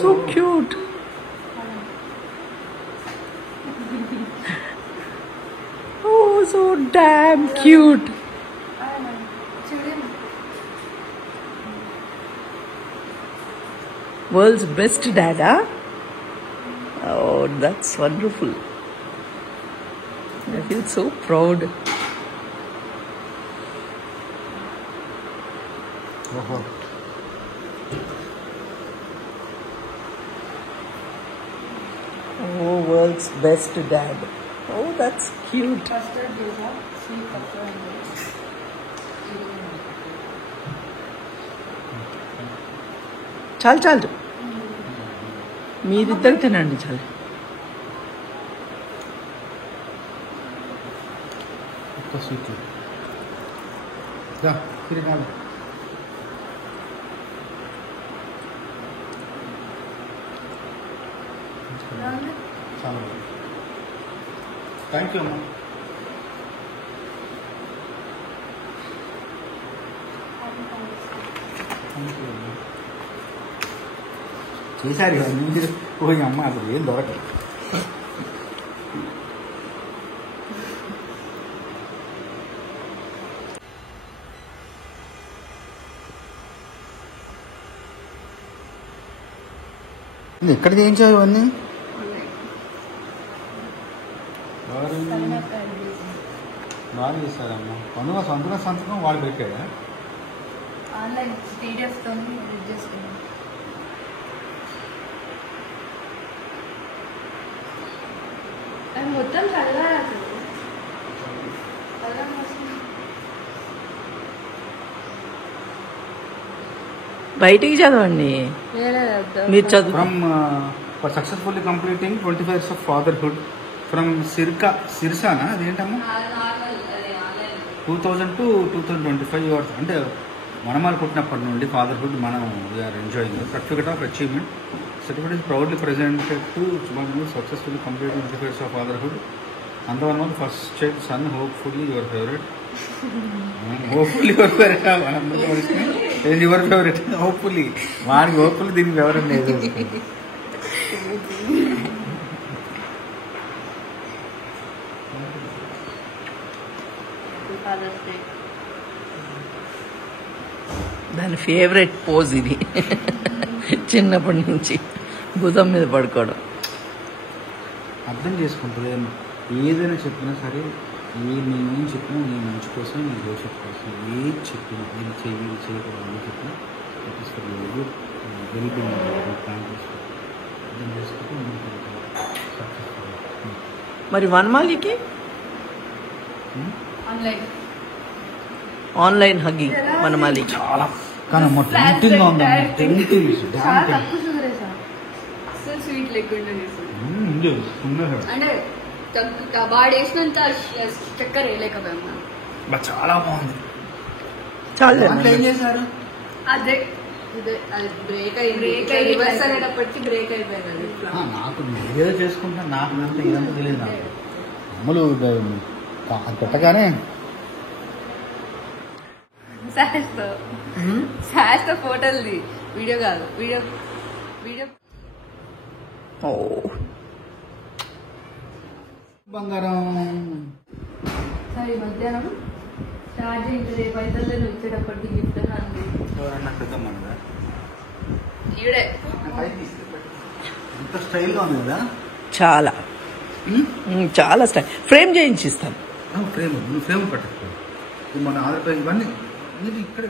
So cute. Oh, so damn cute. World's best dad, huh? Oh, that's wonderful. I feel so proud. Oh, world's best dad. Oh, that's cute. చాలు చాలు మీరిద్దరు తినండి చాలు. Thank you అమ్మా. చేశారు కదా మీరు పోయి అమ్మ అప్పుడు ఏం దొరకదు. ఎక్కడ చేయించావు ఇవన్నీ? బాగా చేశారమ్మా. అందులో సొంతగా సంతకం వాడు పెట్టాడా? ఆన్లైన్ PDF తో చేసుకున్నాను. అది మొత్తం చదివారు అసలు. బయటికి చదవండి మీరు చదువు. From successfully completing 25 years of fatherhood from సిరిసానా అదేంటమ్మా 2000 to 2025 ఇయర్స్ అంటే మనమాలు పుట్టినప్పటి నుండి ఫాదర్హుడ్ మనం we are enjoying certificate of achievement certificate is proudly presented to Suman successfully completing 25 years of fatherhood అందవన్ first child son hopefully your favourite your favourite hopefully వాడికి hopefully దీనికి ఎవరైనా లేదు. దాని ఫేవరెట్ పోజ్ ఇది చిన్నప్పటి నుంచి భుజం మీద పడుకోవడం. అర్థం చేసుకుంటుంది ఏదైనా చెప్పినా సరే నేను చెప్పినా నీ మంచి కోసం నీ భవిష్యత్తు కోసం ఏది చెప్పినా నేను చేయకూడదు చెప్పినా వెల్బింగ్ ప్లాన్ చేసుకో అర్థం చేసుకుంటే సక్సెస్ఫుల్. మరి వనమాలికి ఆన్లైన్ హగ్గింగ్ వనమాలికి చాలా కానీ అమ్మ టెంప్టింగ్గా ఉందమ్మా. టెంప్టింగ్ అసలు స్వీట్ లేకుండా అంటే వాడేసినంత చక్కెర వేయలేకపోయాం. చాలా బాగుంది. చాలా ఏం చేశారు? అదే బ్రేక్ అయ్యేటప్పటికి బ్రేక్ అయిపోయింది. నాకు ఏదో చేసుకుంటా నాకు అంతా ఇదంతా తెలియదు. నాకు అమ్మలు పెట్టగానే శాస్తో ఫోటోలు వీడియో కాదు వీడియో బంగారం. సరే మధ్యాహ్నం ఛార్జింగ్ రేపు అయితే వచ్చేటప్పటికి గిఫ్ట్ అంది. ఎవరన్నా పెద్దమ్మా ఈవిడే ఎంత స్టైల్గా ఉంది కదా. చాలా చాలా స్టైల్. ఫ్రేమ్ చేయించిస్తాను. ఫ్రేమ్ నువ్వు ఫ్రేమ్ కట్టకు మన ఆధార్ ఇవన్నీ ఇక్కడ